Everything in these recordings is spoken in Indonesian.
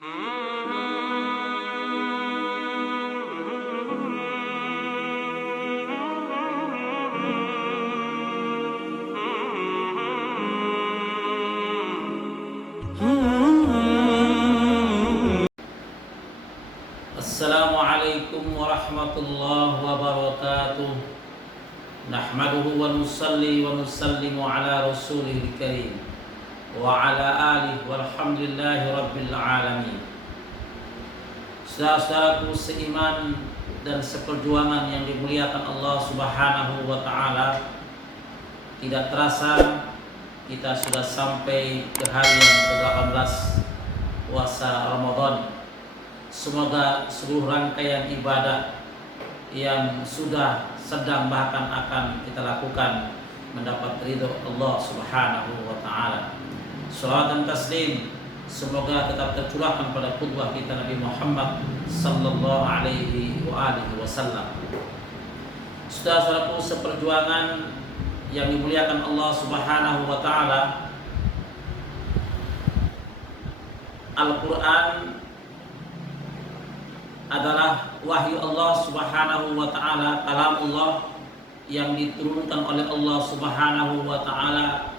Assalamualaikum warahmatullahi wabarakatuh. Nahmaduhu wa nusalli wa nusallimu ala rasulihil karim wa ala alihi walhamdulillahi rabbil alamin. Saudara-saudaraku seiman dan seperjuangan yang dimuliakan Allah Subhanahu wa taala, tidak terasa kita sudah sampai ke hari yang ke-18 puasa Ramadan. Semoga seluruh rangkaian ibadah yang sudah sedang bahkan akan kita lakukan mendapat ridho Allah Subhanahu wa taala. Salawat dan taslim semoga tetap tercurahkan pada qudwah kita Nabi Muhammad sallallahu alaihi wasallam. Saudara-saudaraku seperjuangan yang dimuliakan Allah Subhanahu wa taala, Al-Qur'an adalah wahyu Allah Subhanahu wa taala, kalamullah yang diturunkan oleh Allah Subhanahu wa taala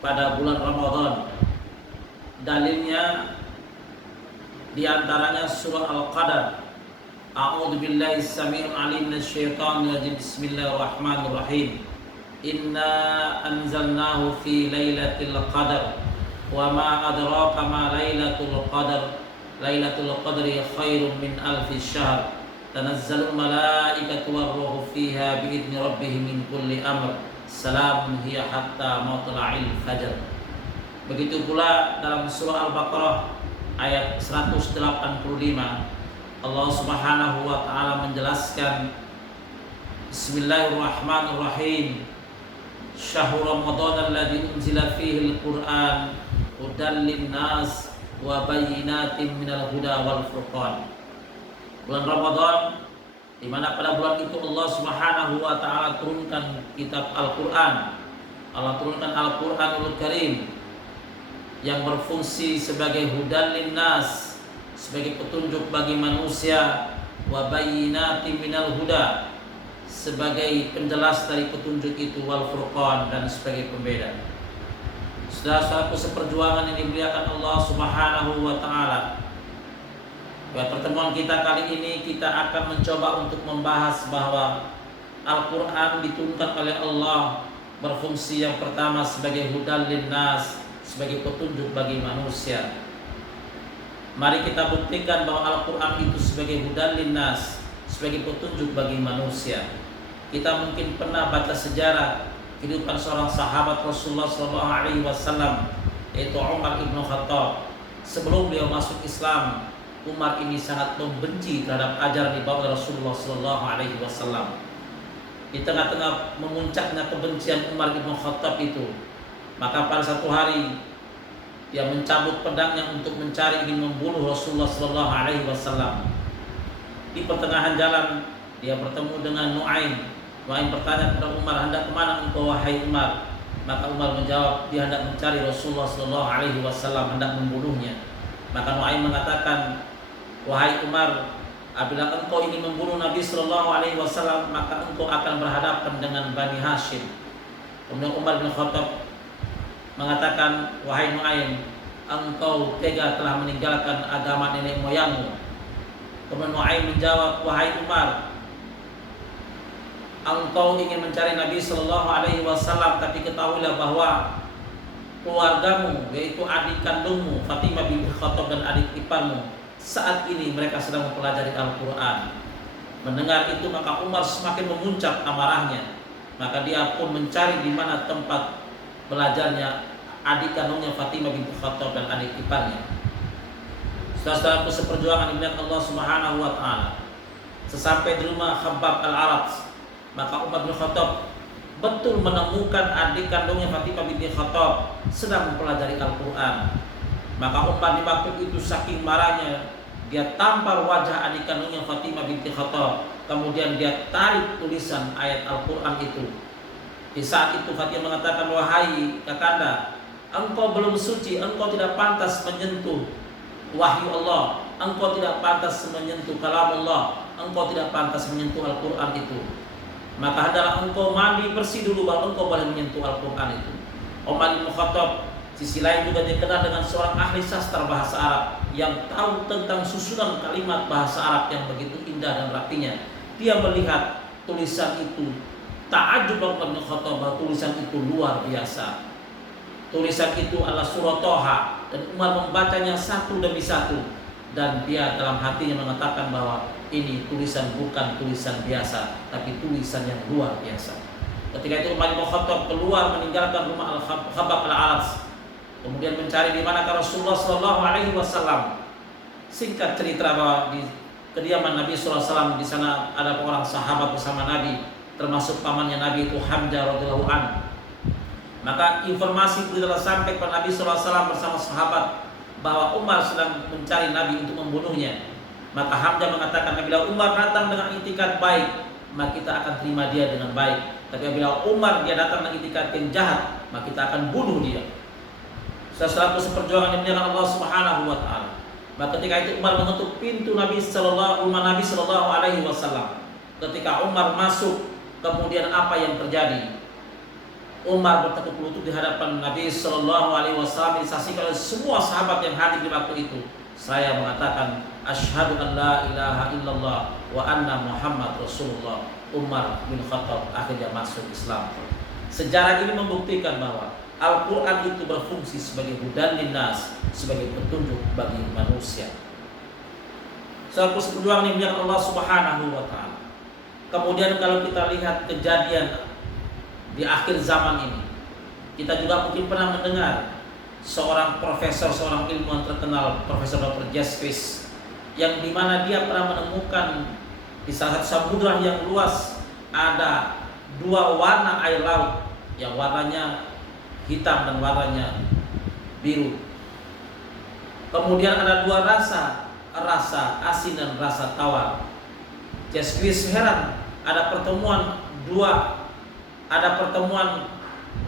pada bulan Ramadan. Dalilnya diantaranya surah Al-Qadar. A'udzu billahi samii'il 'aliim minasyaitonir rajim. Bismillahirrahmanirrahim. Inna anzalnahu fi lailatul qadar wa ma adraka ma lailatul qadar. Lailatul Qadri khairum min alfi syahr. Tanazzalul malaikatu warruhu fiha biidzni rabbihim min kulli amr. Salamun hiya hatta matla'il fajr. Begitu pula dalam surah Al-Baqarah ayat 185, Allah Subhanahu wa taala menjelaskan, Bismillahirrahmanirrahim. Syahrul Ramadan alladzi unzila fihi al-Qur'an hudan lin-nas wa bayyinatin minal huda wal furqan. Bulan Ramadan di mana pada bulan itu Allah Subhanahu wa taala turunkan kitab Al-Qur'an. Allah turunkan Al-Qur'anul Karim yang berfungsi sebagai hudan linnas, sebagai petunjuk bagi manusia, wa bayyinatin minal huda, sebagai penjelas dari petunjuk itu, wal furqan, dan sebagai pembeda. Saudara-saudaraku seperjuangan yang dimuliakan Allah Subhanahu wa taala, pada pertemuan kita kali ini kita akan mencoba untuk membahas bahwa Al-Qur'an diturunkan oleh Allah berfungsi yang pertama sebagai hudan linnas, sebagai petunjuk bagi manusia. Mari kita buktikan bahwa Al-Qur'an itu sebagai hudan linnas, sebagai petunjuk bagi manusia. Kita mungkin pernah baca sejarah kehidupan seorang sahabat Rasulullah SAW, yaitu Umar ibn Khattab. Sebelum beliau masuk Islam, Umar ini sangat membenci terhadap ajaran dibawa oleh Rasulullah SAW. Di tengah-tengah memuncaknya kebencian Umar ibn Khattab itu, maka pada satu hari dia mencabut pedangnya untuk mencari ingin membunuh Rasulullah SAW. Di pertengahan jalan dia bertemu dengan Nu'aim. Nu'aim bertanya kepada Umar, hendak kemana engkau wahai Umar? Maka Umar menjawab, dia hendak mencari Rasulullah SAW, hendak membunuhnya. Maka Nu'aim mengatakan, wahai Umar, apabila engkau ingin membunuh Nabi SAW, maka engkau akan berhadapan dengan Bani Hashim. Kemudian Umar bin Khattab mengatakan, wahai Nu'aim, engkau tega telah meninggalkan agama nenek moyangmu. Kemudian Nu'aim menjawab, wahai Umar, engkau ingin mencari Nabi SAW, tapi ketahuilah bahwa keluargamu, yaitu adik kandungmu Fatimah binti Khattab dan adik iparmu, saat ini mereka sedang mempelajari Al-Quran. Mendengar itu maka Umar semakin memuncak amarahnya. Maka dia pun mencari di mana tempat belajarnya adik kandungnya Fatimah binti Khattab dan adik iparnya. Saudara-saudaraku seperjuangan yang Allah Subhanahu wa taala, sesampai di rumah Khabbab al-Arat, maka Umar bin Khattab betul menemukan adik kandungnya Fatimah binti Khattab sedang mempelajari Al-Quran. Maka Umar di waktu itu saking marahnya, dia tampar wajah adik kandungnya Fatimah binti Khattab. Kemudian dia tarik tulisan ayat Al-Quran itu. Di saat itu Fatimah mengatakan, wahai kakanda, engkau belum suci, engkau tidak pantas menyentuh wahyu Allah, engkau tidak pantas menyentuh kalam Allah, engkau tidak pantas menyentuh Al-Quran itu. Maka adalah engkau mandi bersih dulu baru engkau boleh menyentuh Al-Quran itu. Umar bin Khattab sisi lain juga dikenal dengan seorang ahli sastra bahasa Arab yang tahu tentang susunan kalimat bahasa Arab yang begitu indah dan rapinya. Dia melihat tulisan itu, ta'ajub Umar bin Khattab bahwa tulisan itu luar biasa. Tulisan itu adalah surah Toha dan Umar membacanya satu demi satu, dan dia dalam hatinya mengatakan bahwa ini tulisan bukan tulisan biasa, tapi tulisan yang luar biasa. Ketika itu Umar bin Khattab keluar meninggalkan rumah Al-Khabbab Al-Aras, kemudian mencari di mana Rasulullah Shallallahu Alaihi Wasallam. Singkat cerita bahwa di kediaman Nabi Sallallahu Alaihi Wasallam di sana ada orang sahabat bersama Nabi, termasuk pamannya Nabi itu Hamzah radhiyallahu anhu. Maka informasi itu telah sampai kepada Nabi Sallallahu Alaihi Wasallam bersama sahabat bahwa Umar sedang mencari Nabi untuk membunuhnya. Maka Hamzah mengatakan, apabila Umar datang dengan itikad baik, maka kita akan terima dia dengan baik. Tapi apabila Umar dia datang dengan itikad yang jahat, maka kita akan bunuh dia. Sesuatu seperjuangan yang dimuliakan Allah Subhanahu wa taala. Maka ketika itu Umar mengetuk pintu rumah Nabi Sallallahu Alaihi Wasallam. Ketika Umar masuk, kemudian apa yang terjadi? Umar bertekuk lutut di hadapan Nabi Sallallahu Alaihi Wasallam, disaksikan oleh semua sahabat yang hadir di waktu itu. Saya mengatakan asyhadu an la ilaha illallah wa anna Muhammad Rasulullah. Umar bin Khattab akhirnya masuk Islam. Sejarah ini membuktikan bahwa Al-Quran itu berfungsi sebagai hudan linnas, sebagai petunjuk bagi manusia. Suatu perjuangan yang Allah Subhanahu wa taala. Kemudian kalau kita lihat kejadian di akhir zaman ini, kita juga mungkin pernah mendengar seorang profesor, seorang ilmuwan terkenal, Profesor Dr. Jaspis, yang dimana dia pernah menemukan di salah satu samudra yang luas ada dua warna air laut, yang warnanya hitam dan warnanya biru. Kemudian ada dua rasa asin dan rasa tawar. Jaspis heran, ada pertemuan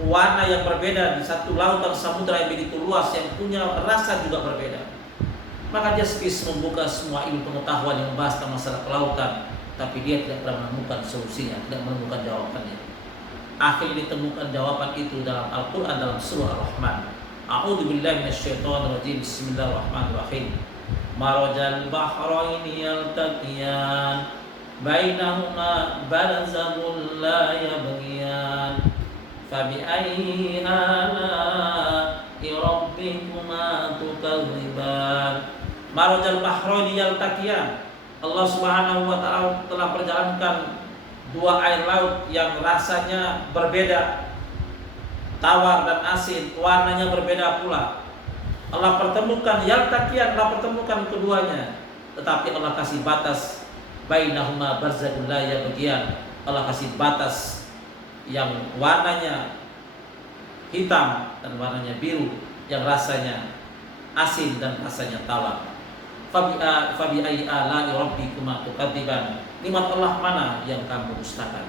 warna yang berbeda di satu lautan samudra yang begitu luas yang punya rasa juga berbeda. Maka Jaspis membuka semua ilmu pengetahuan yang membahas tentang masalah kelautan, tapi dia tidak pernah menemukan solusinya, tidak menemukan jawabannya. Akhirnya ditemukan jawaban itu dalam Al-Quran, dalam surah Ar-Rahman. A'udzu billahi minasyaitonir rajim. Bismillahirrahmanirrahim. Marajal bahraini yaltaqiyan bainahuma barzakhun la yabghiyan fabi ayyi ala'i rabbikuma tukadziban. Marajal bahraini yaltaqiyan. Allah Subhanahu wa taala telah perjalankan dua air laut yang rasanya berbeda, tawar dan asin, warnanya berbeda pula. Allah pertemukan yaltaqiyan, Allah pertemukan keduanya, tetapi Allah kasih batas bainahuma barzakhun la yabghiyan. Allah kasih batas yang warnanya hitam dan warnanya biru, yang rasanya asin dan rasanya tawar. Fabi ayyi ala'i rabbikuma tukadziban. Nikmat Allah mana yang kamu dustakan?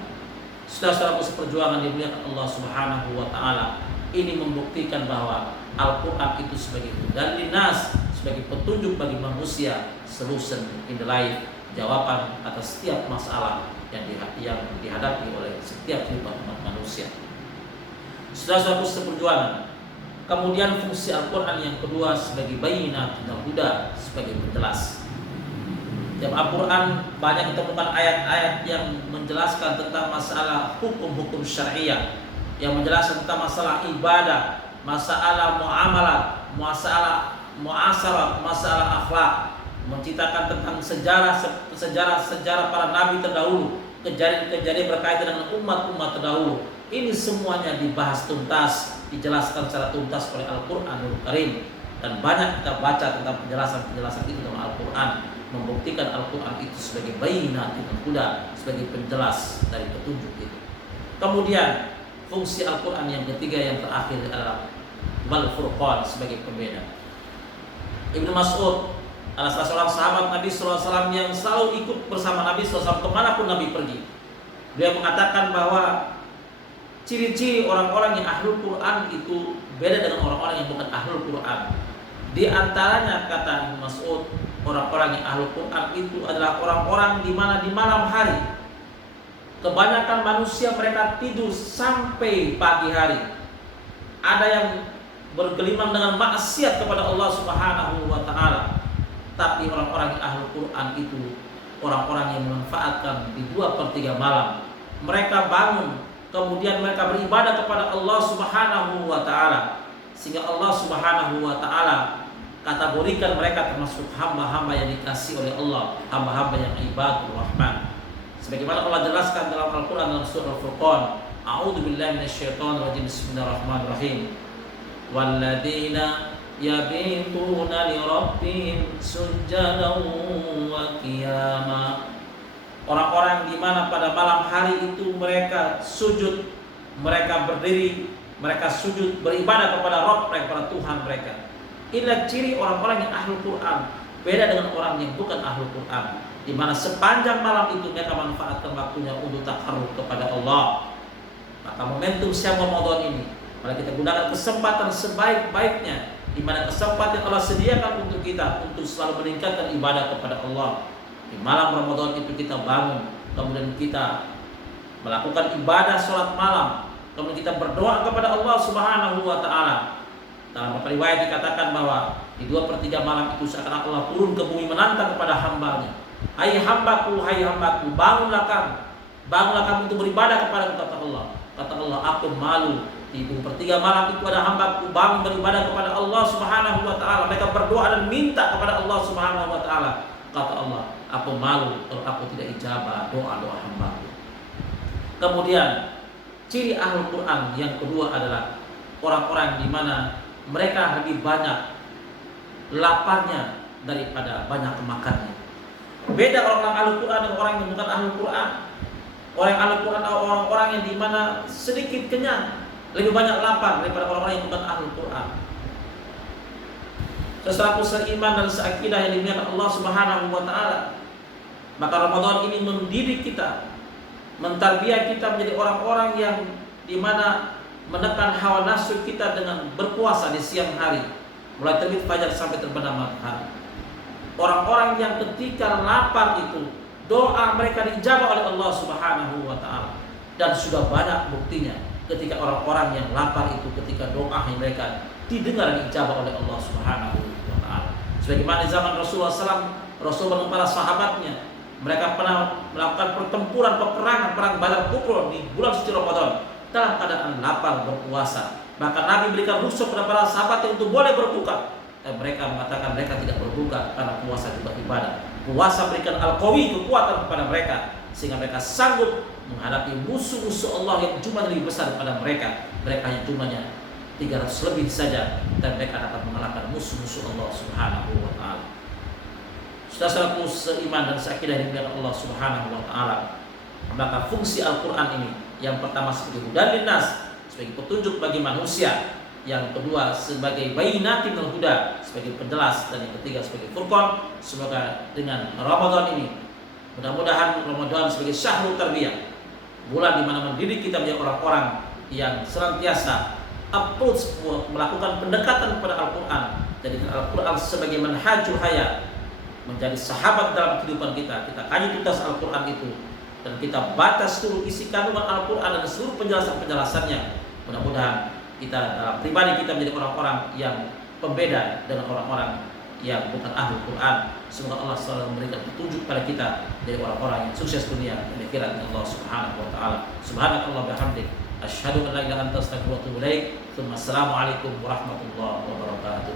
Saudara-saudaraku seperjuangan dimuliakan Allah Subhanahu wa taala, ini membuktikan bahwa Al-Qur'an itu sebagai hudan linnas, sebagai petunjuk bagi manusia, solution in the life, jawaban atas setiap masalah yang dihadapi oleh setiap kehidupan umat manusia. Saudara-saudaraku seperjuangan, kemudian fungsi Al-Quran yang kedua sebagai bayinat dan huda, sebagai penjelas. Dalam Al-Quran banyak ditemukan ayat-ayat yang menjelaskan tentang masalah hukum-hukum syariah, yang menjelaskan tentang masalah ibadah, masalah muamalat, masalah muasarat, masalah akhlak, menceritakan tentang sejarah para nabi terdahulu, kejadian-kejadian berkaitan dengan umat-umat terdahulu. Ini semuanya dibahas tuntas, dijelaskan secara tuntas oleh Al-Qur'anul Karim, dan banyak kita baca tentang penjelasan-penjelasan itu dalam Al-Qur'an, membuktikan Al-Qur'an itu sebagai bayinat dan huda, sebagai penjelas dari petunjuk itu. Kemudian fungsi Al-Qur'an yang ketiga yang terakhir adalah wal furqan, sebagai pembeda. Ibnu Mas'ud adalah salah seorang sahabat Nabi SAW yang selalu ikut bersama Nabi SAW kemanapun Nabi pergi. Beliau mengatakan bahwa ciri-ciri orang-orang yang ahlul Quran itu beda dengan orang-orang yang bukan ahlul Quran. Di antaranya kata Ibnu Mas'ud, orang-orang yang ahlu Quran itu adalah orang-orang di mana di malam hari kebanyakan manusia mereka tidur sampai pagi hari. Ada yang bergelimang dengan maksiat kepada Allah Subhanahu wa taala. Tapi orang-orang yang ahlu Quran itu orang-orang yang memanfaatkan di 2/3 malam. Mereka bangun, kemudian mereka beribadah kepada Allah Subhanahu wa taala, sehingga Allah Subhanahu wa taala kategorikan mereka termasuk hamba-hamba yang dikasihi oleh Allah, hamba-hamba yang ibadur rahman. Sebagaimana Allah jelaskan dalam Al-Qur'an dalam surah Al-Furqan, a'udzubillahi minasyaitonirrajim, bismillahirrahmanirrahim. Walladzina yabituna lirabbihim sujjadan wa qiyama. Orang-orang di mana pada malam hari itu mereka sujud, mereka berdiri, mereka sujud beribadah kepada Rabb mereka, kepada Tuhan mereka. Inilah ciri orang-orang yang ahlu Quran. Beda dengan orang yang bukan ahlu Quran, di mana sepanjang malam itu mereka manfaatkan waktunya untuk takarrub kepada Allah. Maka momentum siang Ramadan ini, mari kita gunakan kesempatan sebaik-baiknya, di mana kesempatan yang Allah sediakan untuk kita untuk selalu meningkatkan ibadah kepada Allah. Di malam Ramadan itu kita bangun, kemudian kita melakukan ibadah sholat malam, kemudian kita berdoa kepada Allah Subhanahu wa taala. Dalam beberapa riwayat dikatakan bahwa di 2/3 malam itu seakan Allah turun ke bumi menantang kepada hambanya. Hai hambaku, bangunlah kamu untuk beribadah kepada kata Allah. Kata Allah, aku malu. Di 2/3 malam itu ada hambaku bangun beribadah kepada Allah Subhanahu wa taala. Mereka berdoa dan minta kepada Allah Subhanahu wa taala. Kata Allah, aku malu kalau aku tidak ijabah doa-doa hambaku. Kemudian ciri Ahlul Quran yang kedua adalah orang-orang di mana mereka lebih banyak laparnya daripada banyak makannya. Beda orang Ahlul Quran dengan orang yang bukan Ahlul Quran. Orang Ahlul Quran adalah orang-orang yang di mana sedikit kenyang, lebih banyak lapar daripada orang-orang yang bukan Ahlul Quran. Seselaku seiman dan seakidah yang dimuliakan Allah Subhanahu wa taala, maka Ramadan ini mendidik kita, mentarbiyah kita menjadi orang-orang yang di mana menekan hawa nafsu kita dengan berpuasa di siang hari, mulai terbit fajar sampai terbenam matahari. Orang-orang yang ketika lapar itu doa mereka dijawab oleh Allah Subhanahu wa taala, dan sudah banyak buktinya ketika orang-orang yang lapar itu ketika doa mereka didengar dan dijawab oleh Allah Subhanahu wa taala. Sebagaimana di zaman Rasulullah SAW, Rasul dan para sahabatnya mereka pernah melakukan pertempuran peperangan perang Badar Kubra di bulan suci Ramadan dalam keadaan lapar berpuasa. Maka Nabi berikan rukhsah kepada para sahabat untuk boleh berbuka. Dan mereka mengatakan mereka tidak berbuka karena puasa juga ibadah. Puasa berikan al-qawi, kekuatan kepada mereka, sehingga mereka sanggup menghadapi musuh-musuh Allah yang jumlah lebih besar daripada mereka. Mereka yang jumlahnya 300 lebih saja, dan mereka dapat mengalahkan musuh-musuh Allah Subhanahu wa taala. Saudara-saudaraku seiman dan seakidah dengan Allah Subhanahu wa taala, maka fungsi Al-Qur'an ini yang pertama sebagai hudan linnas, sebagai petunjuk bagi manusia, yang kedua sebagai bayyinatin minal huda, sebagai penjelas, dan yang ketiga sebagai furqan. Semoga dengan Ramadan ini, mudah-mudahan Ramadan sebagai syahrul tarbiyah, bulan di mana mendidik kita menjadi orang-orang yang senantiasa approach melakukan pendekatan kepada Al-Qur'an, jadikan Al-Qur'an sebagai manhajul hayat, menjadi sahabat dalam kehidupan kita. Kita kaji tuntas Al-Qur'an itu, dan kita baca seluruh isi kandungan Al-Qur'an dan seluruh penjelasan-penjelasannya. Mudah-mudahan kita dalam pribadi kita menjadi orang-orang yang pembeda dengan orang-orang yang bukan ahli Quran. Semoga Allah selalu memberikan petunjuk pada kita dari orang-orang yang sukses dunia dan akhirat dengan Allah Subhanahu wa taala. Subhanakallah bihamdik, asyhadu an la ilaha illa anta astaghfiruka wa atubu ilaik. Assalamualaikum warahmatullahi wabarakatuh.